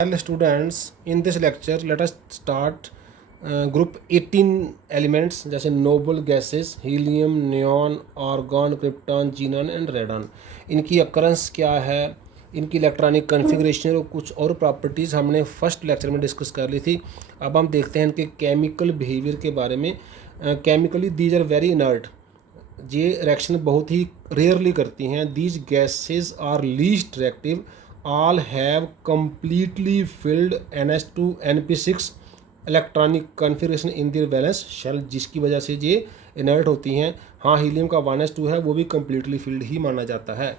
Hello students, in this lecture let us start group 18 elements जैसे noble gases, helium, neon, argon, krypton, xenon and radon। इनकी occurrence क्या है, इनकी electronic configuration और कुछ और प्रॉपर्टीज़ हमने फर्स्ट लेक्चर में डिस्कस कर ली थी। अब हम देखते हैं इनके केमिकल बिहेवियर के बारे में। Chemically these are very inert, ये रिएक्शन बहुत ही रेयरली करती हैं। These gases are least reactive, all have completely filled NH2 NP6 electronic configuration in their valence shell, जिसकी वजह से ये इनर्ट होती हैं। हाँ, हीलियम का 1s2 है, वो भी कम्प्लीटली फिल्ड ही माना जाता है।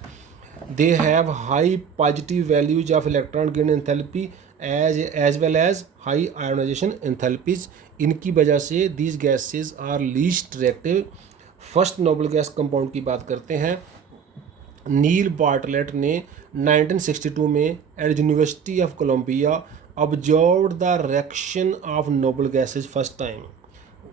They have high positive values of electron gain enthalpy as well as high ionisation enthalpies. इनकी वजह से these gases are least reactive. First noble gas compound की बात करते हैं। नील बार्टलेट ने 1962 में at university of Columbia observed the reaction of noble gases first time.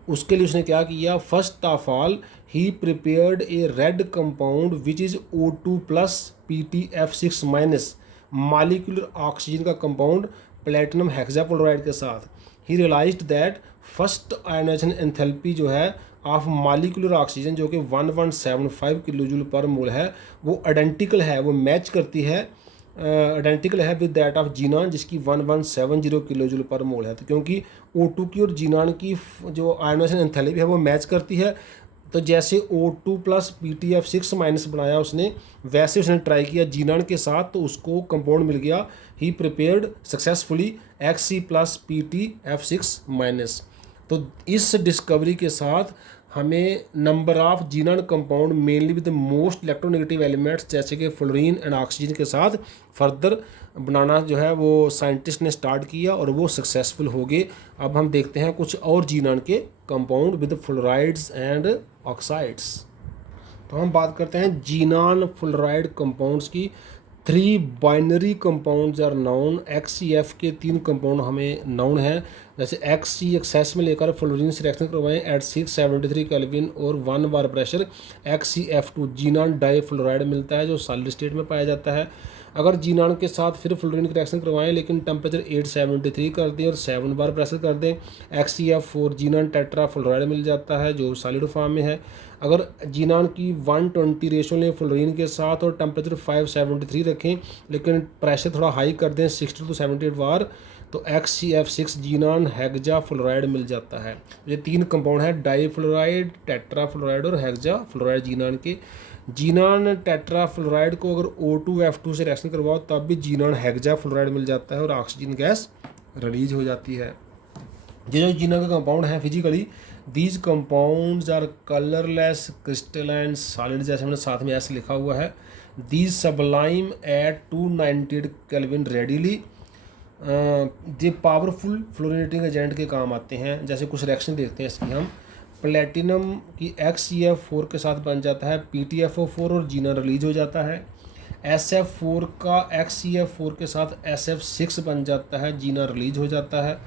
उसके लिए उसने क्या किया, फर्स्ट ऑफ ऑल ही prepared a red compound which is O2 plus PtF6 minus molecular oxygen का कंपाउंड प्लेटिनम हेक्साफ्लोराइड के साथ। He realized that first ionization enthalpy जो है ऑफ मॉलिक्यूलर ऑक्सीजन जो कि 1175 किलो जूल पर मोल है, वो आइडेंटिकल है, वो मैच करती है, आइडेंटिकल है विद दैट ऑफ जीनॉन जिसकी 1170 किलो जूल पर मोल है। तो क्योंकि O2 की और जीनॉन की जो आयोनाइजेशन एंथैल्पी है वो मैच करती है, तो जैसे O2 प्लस PtF6 माइनस बनाया उसने, वैसे उसने ट्राई किया जीनॉन के साथ, तो उसको कंपाउंड मिल गया। He prepared successfully Xc plus PtF6 minus. तो इस डिस्कवरी के साथ हमें number of xenon compound mainly with most electronegative elements जैसे कि फ्लोरीन एंड ऑक्सीजन के साथ फर्दर बनाना जो है वो साइंटिस्ट ने स्टार्ट किया और वो सक्सेसफुल हो गए। अब हम देखते हैं कुछ और जीनॉन के compound with fluorides and oxides. तो हम बात करते हैं जीनॉन फ्लोराइड कंपाउंड्स की। 3 binary compounds are known. XCF के 3 कंपाउंड हमें नाउन हैं, जैसे XC एक्सेस में लेकर फ्लोरीन से रिएक्शन करवाएं एट 673 केल्विन और 1 bar pressure XCF2 xenon difluoride मिलता है जो सॉलिड स्टेट में पाया जाता है। अगर जीनॉन के साथ फिर फ्लोरीन की रिएक्शन करवाएं लेकिन टेम्परेचर 873 कर दें और 7 बार प्रेशर कर दें, XCF4 जीनॉन टेट्रा फ्लोराइड मिल जाता है जो सॉलिड फॉर्म में है। अगर जीनॉन की 120 रेशो लें फ्लोरीन के साथ और टेम्परेचर 573 रखें लेकिन प्रेशर थोड़ा हाई कर दें 60 to 78 बार, तो XCF6 जीनॉन हेक्सा फ्लोराइड मिल जाता है। ये 3 कंपाउंड है, डाई फ्लोराइड, टेट्रा फ्लोराइड और हेक्सा फ्लोराइड जीनॉन के। जीनॉन टेट्रा फ्लोराइड को अगर O2F2 से रिएक्शन करवाओ तब भी जीनॉन हेक्सा फ्लोराइड मिल जाता है और ऑक्सीजन गैस रिलीज हो जाती है। ये जो जीनॉन का कंपाउंड है physically, these compounds are colourless crystalline solid, जैसे हमने साथ में ऐसे लिखा हुआ है। These sublime at 298 kelvin readily. ये पावरफुल फ्लोरिनेटिंग एजेंट के काम आते हैं। जैसे कुछ रिएक्शन देखते हैं इसकी हम। प्लेटिनम की XCF4 के साथ बन जाता है PtFO4 और जीनॉन रिलीज हो जाता है। SF4 का XCF4 के साथ SF6 बन जाता है, जीनॉन रिलीज हो जाता है।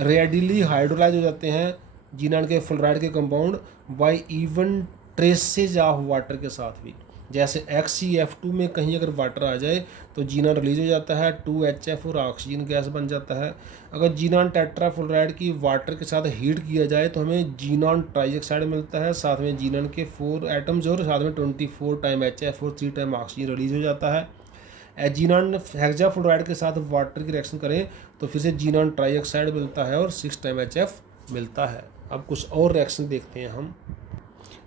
रेडिली हाइड्रोलाइज हो जाते हैं जीनॉन के फ्लोराइड के compound bye even traces of water के साथ भी। जैसे XCF2 में कहीं अगर वाटर आ जाए तो जीनॉन रिलीज हो जाता है, 2HF और ऑक्सीजन गैस बन जाता है। अगर जीनॉन टेट्रा फ्लोराइड की वाटर के साथ हीट किया जाए तो हमें जीनॉन ट्राइऑक्साइड मिलता है, साथ में जीनॉन के 4 एटम्स और साथ में 24 टाइम HF और 3 टाइम ऑक्सीजन रिलीज हो जाता है। जीनॉन हेक्सा फ्लोराइड के साथ वाटर की रिएक्शन करें तो फिर से जीनॉन ट्राइऑक्साइड मिलता है और 6 टाइम HF मिलता है। अब कुछ और रिएक्शन देखते हैं हम।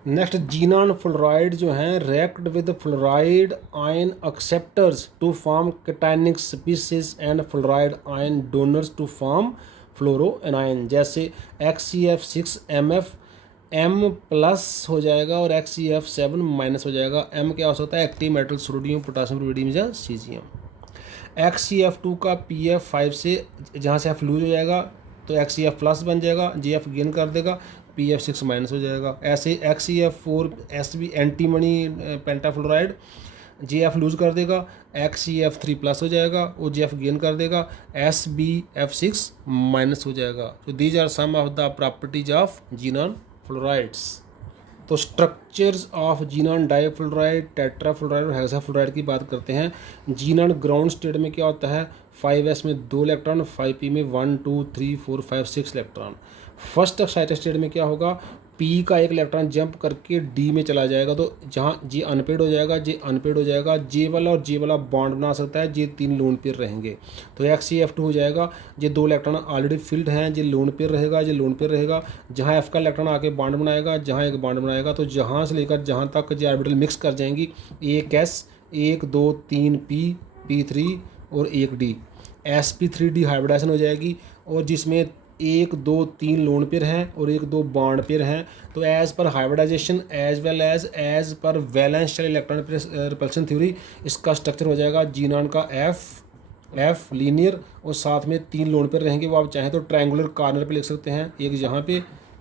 नेक्स्ट, जीनॉन फ्लोराइड जो हैं react with fluoride ion acceptors to form cationic species and fluoride ion donors to form fluoroanion. जैसे XCF6 MF M प्लस हो जाएगा और XCF7 माइनस हो जाएगा। M क्या हो सकता है, active metal sodium potassium rubidium या सीजियम। XCF2 का PF5 से जहाँ से F लूज हो जाएगा तो XCF प्लस बन जाएगा, GF गेन कर देगा, PF6 माइनस हो जाएगा। ऐसे XCF4 SB antimony pentafluoride JF lose कर देगा, XCF3 प्लस हो जाएगा और JF गेन कर देगा, SBF6 माइनस हो जाएगा। तो these are some of the properties of xenon fluorides. तो structures of xenon difluoride, tetrafluoride और हेक्साफ्लोराइड की बात करते हैं। जीनॉन ग्राउंड स्टेट में क्या होता है, 5s में 2 इलेक्ट्रॉन, 5p में 1 2 3 4 5 6 इलेक्ट्रॉन। फर्स्ट एक्साइटेड स्टेट में क्या होगा, p का एक इलेक्ट्रॉन जंप करके d में चला जाएगा, तो जहाँ J अनपेड हो जाएगा, J अनपेड हो जाएगा, J वाला और J वाला बॉन्ड बना सकता है, J 3 लोन पेयर रहेंगे, तो XeF2 हो जाएगा। J 2 इलेक्ट्रॉन ऑलरेडी फिल्ड हैं, J लोन पेयर रहेगा, J लोन पेयर रहेगा। जहाँ F का इलेक्ट्रॉन आके बॉन्ड बनाएगा, जहाँ एक बॉन्ड बनाएगा, तो जहाँ से लेकर जहाँ तक J ऑर्बिटल मिक्स कर जाएंगी, एक S 1 2 3 P P3 और एक D, sp3d हाइब्रिडाइजेशन हो जाएगी, और जिसमें 1 2 3 लोन पेयर हैं और 1 2 बॉन्ड पेयर हैं। तो as per hybridisation as well as per valence shell electron repulsion theory इसका स्ट्रक्चर हो जाएगा जीनॉन का एफ लीनियर, और साथ में 3 लोन पेयर रहेंगे। वो आप चाहें तो ट्रायंगुलर कॉर्नर पे लिख सकते हैं, एक यहाँ पे,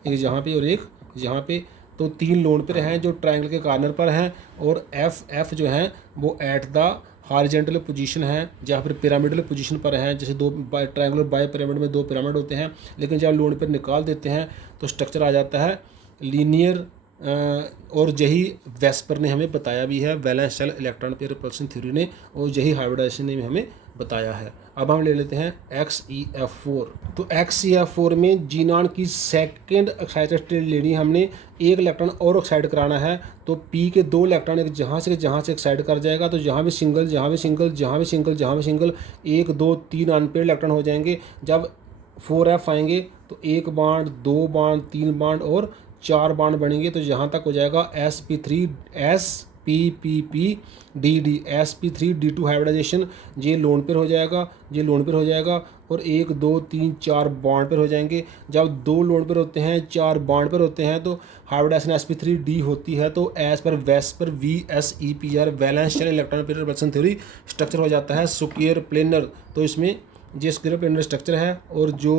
एक यहाँ पे और एक यहाँ पे। तो 3 लोन पेयर हैं जो ट्रायंगल के कॉर्नर पर हैं, और एफ जो हैं वो एट द हॉरिजॉन्टल पोजीशन है, जहाँ पर पिरामिडल पोजीशन पर हैं। जैसे दो ट्रायंगुलर बाय पिरामिड में 2 पिरामिड होते हैं, लेकिन जब लोन पेयर निकाल देते हैं तो स्ट्रक्चर आ जाता है लीनियर। और यही वेस्पर ने हमें बताया भी है, valence shell electron pair repulsion theory ने, और यही हाइब्रिडाइजेशन ने भी हमें बताया है। अब हम ले लेते हैं XeF4। तो XeF4 में जीनॉन की सेकंड एक्साइटेड स्टेट लेनी, हमने एक इलेक्ट्रॉन और एक्साइड कराना है। तो P के 2 इलेक्ट्रॉन एक जहाँ से एक्साइड कर जाएगा, तो जहाँ भी सिंगल, जहाँ भी सिंगल, जहाँ भी सिंगल, जहाँ भी सिंगल, 1 2 3 अनपेड इलेक्ट्रॉन हो जाएंगे। जब 4F आएंगे तो 1 बॉन्ड, 2 बॉन्ड, 3 बॉन्ड और 4 बॉन्ड बनेंगे। तो यहाँ तक हो जाएगा sp3 sppd sp3d2 हाइब्रिडाइजेशन। ये लोन पेयर हो जाएगा, ये लोन पेयर हो जाएगा, और 1 2 3 4 बॉन्ड पेयर हो जाएंगे। जब 2 लोन पेयर होते हैं, 4 बॉन्ड पेयर होते हैं, तो हाइब्रिडाइजेशन sp3d होती है। तो as per VSEPR VSEPR valence shell electron pair repulsion theory structure हो जाता है स्क्वायर प्लेनर। तो इसमें जो स्क्वायर प्लेनर स्ट्रक्चर है, और जो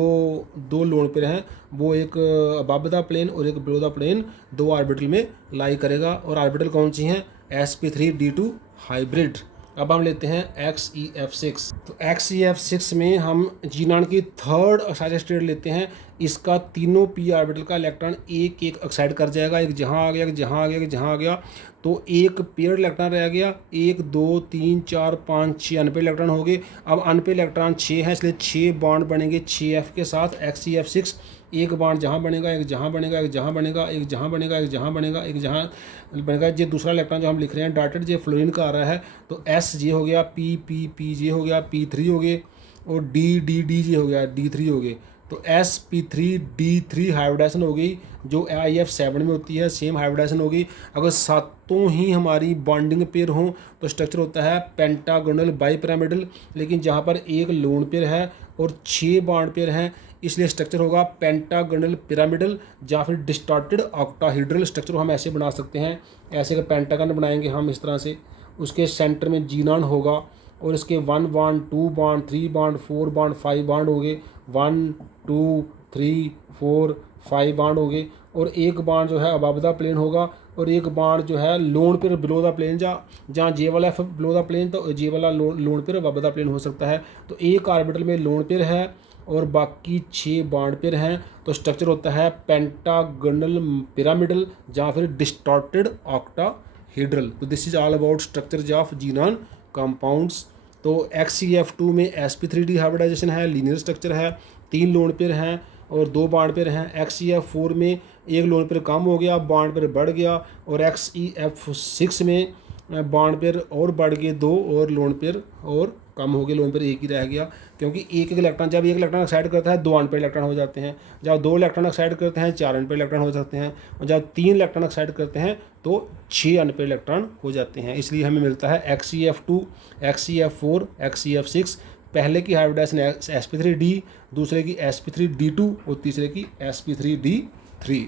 2 लोन पेयर हैं वो एक अबव द प्लेन और एक बिलो द प्लेन 2 ऑर्बिटल में लाई करेगा। और ऑर्बिटल कौन सी हैं, sp3d2 हाइब्रिड। अब हम लेते हैं XeF6। तो XeF6 में हम जीनॉन की थर्ड एक्साइटेड स्टेट लेते हैं। इसका तीनों p ऑर्बिटल का इलेक्ट्रॉन एक एक एक्साइड कर जाएगा, एक जहाँ आ गया, एक जहाँ आ गया, एक जहाँ आ गया। तो एक पेयर इलेक्ट्रॉन रह गया, 1 2 3 4 5 6 अनपेड इलेक्ट्रॉन हो गए। अब अनपेड इलेक्ट्रॉन 6 है, इसलिए 6 बॉन्ड बनेंगे 6F के साथ XeF6। एक बॉन्ड जहाँ बनेगा, एक जहाँ बनेगा, एक जहाँ बनेगा, एक जहाँ बनेगा, एक जहाँ बनेगा, एक जहाँ बनेगा। ये दूसरा इलेक्ट्रॉन जो हम लिख रहे हैं डॉटेड, ये फ्लोरीन का आ रहा है। तो S हो गया, P जे हो गया, P3 हो गए, और D जे हो गया, D3 हो गए। तो sp3d3 हाइब्रिडाइजेशन हो गई, जो IF7 में होती है, सेम हाइब्रिडाइजेशन होगी। अगर सातों ही हमारी बॉन्डिंग पेयर हों तो स्ट्रक्चर होता है पेंटागोनल बाईपिरामिडल। लेकिन जहाँ पर एक लोन पेयर है और 6 बॉन्ड पेयर हैं, इसलिए स्ट्रक्चर होगा पेंटागोनल पिरामिडल, या फिर डिस्टॉर्टेड ऑक्टाहीड्रल स्ट्रक्चर हम ऐसे बना सकते हैं। ऐसे का पेंटागन बनाएंगे हम इस तरह से, उसके सेंटर में जीनॉन होगा, और इसके 1 bond 2 bond 3 bond 4 bond 5 bond हो गए, 1 2 3 4 5 बॉन्ड हो गए। और एक बॉन्ड जो है अबव द प्लेन होगा, और एक बॉन्ड जो है lone pair below the plane. जहाँ J वाला F बिलो द प्लेन, तो J वाला lone pair above the plane हो सकता है। तो एक ऑर्बिटल में लोन पेयर है और बाकी 6 बॉन्ड पेयर हैं, तो स्ट्रक्चर होता है पेंटागोनल पिरामिडल, या फिर डिस्टॉर्टेड ऑक्टाहीड्रल। तो this is all about structure of xenon compounds. तो XeF2 में sp3d हाइब्रिडाइजेशन है, लीनियर स्ट्रक्चर है, 3 लोन पेयर हैं और 2 बॉन्ड पेयर हैं। XeF4 में एक लोन पेयर कम हो गया, बॉन्ड पेयर बढ़ गया, और XeF6 में बॉन्ड पेयर और बढ़ गए 2, और लोन पेयर और कम हो गए, लोन पेयर एक ही रह गया। क्योंकि एक इलेक्ट्रॉन, जब एक इलेक्ट्रॉन एक्साइड करता है 2 अनपेड इलेक्ट्रॉन हो जाते हैं, जब 2 इलेक्ट्रॉन एक्साइड करते हैं 4 अनपेड इलेक्ट्रॉन हो सकते हैं, और जब 3 इलेक्ट्रॉन एक्साइड करते हैं तो 6 अनपेड इलेक्ट्रॉन हो जाते हैं। इसलिए हमें मिलता है XeF2, XeF4, XeF6। पहले की हाइब्रिडाइजेशन sp3d, दूसरे की sp3d2 और तीसरे की sp3d3।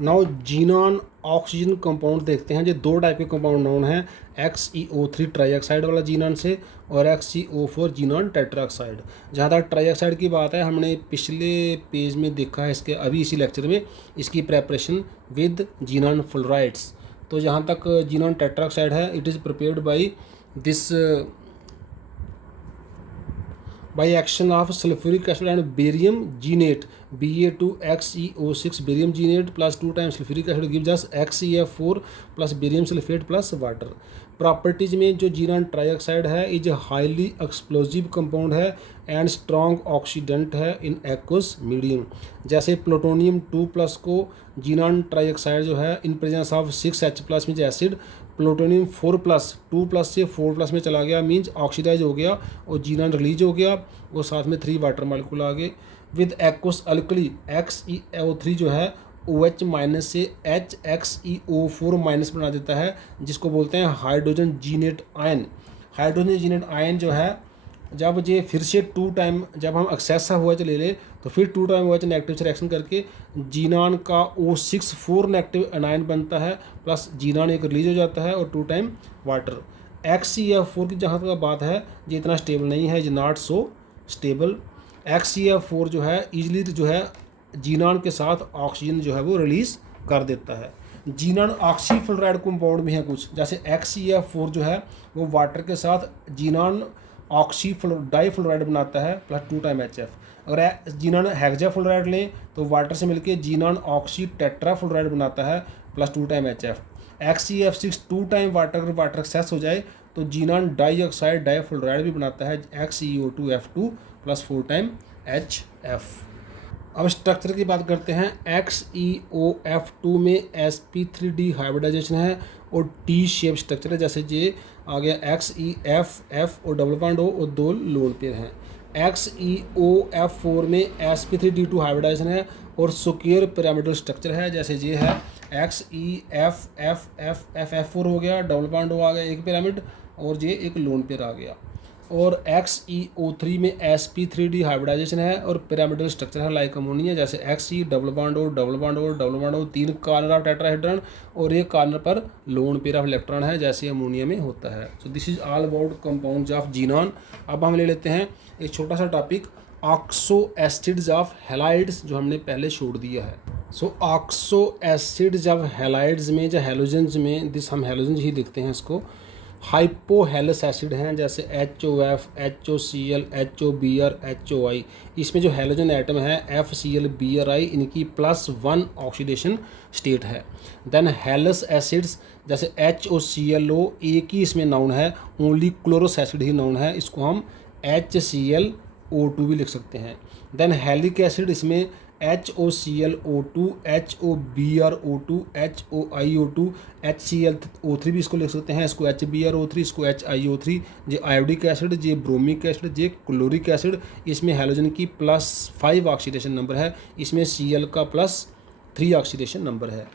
Now xenon oxygen compound देखते हैं। जो 2 टाइप के कंपाउंड नोन हैं, XeO3 ट्राईऑक्साइड वाला जीनॉन से, और XeO4 जीनॉन टेट्राऑक्साइड। जहाँ तक ट्राईऑक्साइड की बात है, हमने पिछले पेज में देखा है, इसके अभी इसी लेक्चर में इसकी प्रेपरेशन विद जीनॉन फ्लोराइड्स। तो जहाँ तक जीनॉन टेट्राऑक्साइड है, it is prepared by this by action of sulfuric acid and barium genate, Ba2XeO6 barium genate plus 2 times sulfuric acid gives us XeF4 plus barium sulfate plus water। Properties में जो xenon trioxide है is highly explosive compound है and strong oxidant है in aqueous medium. जैसे plutonium 2+ को xenon trioxide जो है in presence of 6H+ means acid, plutonium 4+ 2+ से 4+ में चला गया मीन्स ऑक्सीडाइज हो गया और जीनान रिलीज हो गया और साथ में 3 वाटर मालिक्यूल आ गए। विद एक्वस अल्कली XeO3 जो है OH- से HXeO4- बना देता है, जिसको बोलते हैं हाइड्रोजन जीनेट आयन। हाइड्रोजन जीनेट आयन जो है जब ये फिर से 2 टाइम जब हम एक्सेस OH ले लें तो फिर 2 टाइम OH नेगेटिव से रिएक्शन करके जीनान का O6 नेगेटिव एनायन बनता है प्लस जीनान एक रिलीज हो जाता है और 2 टाइम वाटर। XeF4 की जहाँ तक बात है ये इतना स्टेबल नहीं है, ये नॉट सो स्टेबल। XeF4 जो है ईजिली जो है जीनान के साथ ऑक्सीजन जो है वो रिलीज़ कर देता है। जीनान ऑक्सीफ्लोराइड कंपाउंड में है कुछ, जैसे XeF4 जो है वो वाटर के साथ जीनान डाइफ्लोराइड बनाता है प्लस 2 टाइम HF। अगर जीनान हेक्साफ्लोराइड लें तो वाटर से मिलके जीनान ऑक्सी टेट्राफ्लोराइड बनाता है plus 2 time HF। XeF6 2 time water, अगर वाटर एक्सेस हो जाए तो जीनान डाइऑक्साइड डाइफ्लोराइड भी बनाता है XeO2F2 प्लस 4 टाइम HF। अब स्ट्रक्चर की बात करते हैं। XeOF2 में sp3d हाइब्रिडाइजेशन है और टी शेप स्ट्रक्चर है, जैसे ये आ गया XeF और डबल बॉन्ड O और 2 लोन पेयर हैं। XeOF4 में sp3d2 हाइब्रिडाइजेशन है और स्क्वायर पिरामिडल स्ट्रक्चर है, जैसे ये है XeFFFF4 हो गया, डबल बॉन्ड O आ गया एक पिरामिड और ये एक लोन पेयर आ गया। और XeO3 में sp3d हाइब्रिडाइजेशन है और पिरामिडल स्ट्रक्चर है लाइक अमोनिया, जैसे Xe double bond O double bond O double bond O 3 corner of tetrahedron और एक कॉर्नर पर लोन पेयर ऑफ इलेक्ट्रॉन है, जैसे अमोनिया में होता है। So this is all about compounds of xenon. अब हम ले लेते हैं एक छोटा सा topic oxo acids of halides, जो हमने पहले छोड़ दिया है। सो ऑक्सो एसिड्स ऑफ हैलाइड्स में जो हैलोजेंस में दिस हम हैलोजेंस ही देखते हैं इसको। हाइपोहेलस एसिड हैं जैसे HOF, HOCl, HOBr, HOI। इसमें जो हैलोजन एटम है FCl, BrI इनकी +1 ऑक्सीडेशन स्टेट है। देन हेलस एसिड्स जैसे HOClO एक ही इसमें नाउन है, ओनली क्लोरस एसिड ही नाउन है, इसको हम HClO2 भी लिख सकते हैं। देन हेलिक एसिड इसमें HOClO2, HOBrO2, HOiO2, HClO3 भी इसको लिख सकते हैं, इसको HBrO3, इसको HiO3। ये आयोडिक एसिड, ये ब्रोमिक एसिड, ये क्लोरिक एसिड। इसमें हैलोजन की +5 ऑक्सीडेशन नंबर है, इसमें Cl का +3 ऑक्सीडेशन नंबर है।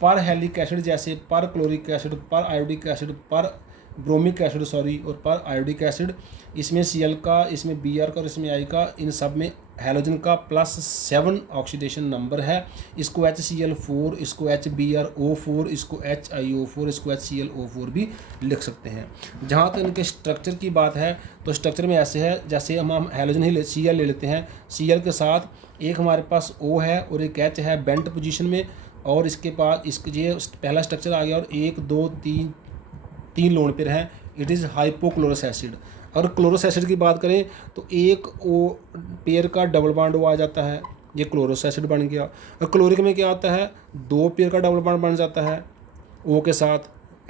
पर हेलिक एसिड जैसे पर क्लोरिक एसिड, पर आयोडिक एसिड, पर ब्रोमिक एसिड और पर आयोडिक एसिड, इसमें Cl का, इसमें Br का और इसमें I का, इन सब में हैलोजन का +7 ऑक्सीडेशन नंबर है। इसको HCl4, इसको HBrO4, इसको HiO4, इसको HClO4 भी लिख सकते हैं। जहाँ तक इनके स्ट्रक्चर की बात है तो स्ट्रक्चर में ऐसे है, जैसे हम हैलोजन ही Cl ले लेते हैं, Cl के साथ एक हमारे पास O है और एक H है बेंट पोजीशन में, और इसके पास ये पहला स्ट्रक्चर आ गया और 1 2 3 लोन पेयर हैं। It is hypochlorous acid. अगर क्लोरस एसिड की बात करें तो एक ओ पेयर का डबल बॉन्ड O आ जाता है, ये क्लोरस एसिड बन गया। और क्लोरिक में क्या आता है, 2 पेयर का डबल बॉन्ड बन जाता है O के साथ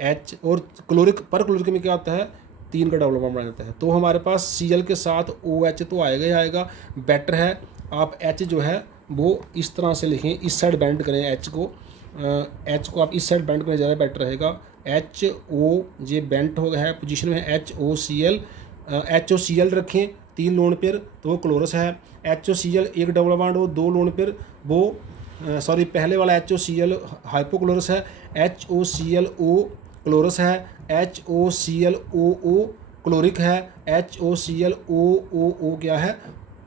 H, और क्लोरिक में क्या आता है, 3 का डबल बॉन्ड बन जाता है। तो हमारे पास Cl के साथ OH तो आएगा ही आएगा। बेटर है आप H जो है वो इस तरह से लिखें, इस साइड बेंड करें H को आप इस साइड बेंड करें, ज़्यादा बेटर रहेगा। HO ये बेंट हो गया है पोजीशन में, HOCl रखें 3 लोन पेयर तो वो क्लोरस है। HOCl एक डबल बॉन्ड हो 2 लोन पेयर, वो पहले वाला HOCl हाइपोक्लोरस है, HOClO क्लोरस है, HOClOO क्लोरिक है, HOClOO क्या है,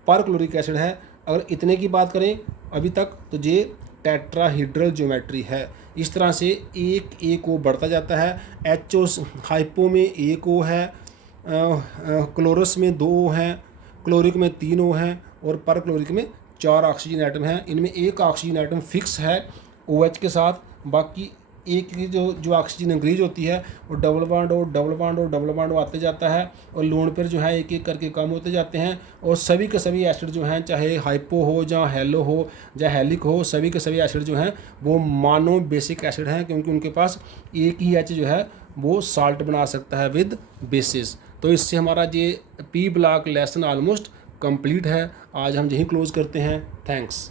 पर क्लोरिक एसिड है। अगर इतने की बात करें अभी तक तो ये टेट्राहीड्रल ज्योमेट्री है। इस तरह से एक O बढ़ता जाता है। HO हाइपो में 1 O है, क्लोरस में 2 O हैं, क्लोरिक में 3 O हैं और पर क्लोरिक में 4 ऑक्सीजन एटम हैं। इनमें एक ऑक्सीजन एटम फिक्स है OH के साथ, बाकी एक की जो ऑक्सीजन इंक्रीज होती है वो डबल बॉन्ड और डबल बॉन्ड और डबल बॉन्ड आते जाता है, और लोन पेयर जो है एक एक करके कम होते जाते हैं। और सभी के सभी एसिड जो हैं, चाहे हाइपो हो या हेलो हो या हेलिक हो, सभी के सभी एसिड जो हैं वो मानो बेसिक एसिड हैं, क्योंकि उनके पास एक ही एच जो है वो साल्ट बना सकता है विद बेसिस। तो इससे हमारा ये P block lesson almost complete है। आज हम यहीं क्लोज करते हैं। थैंक्स।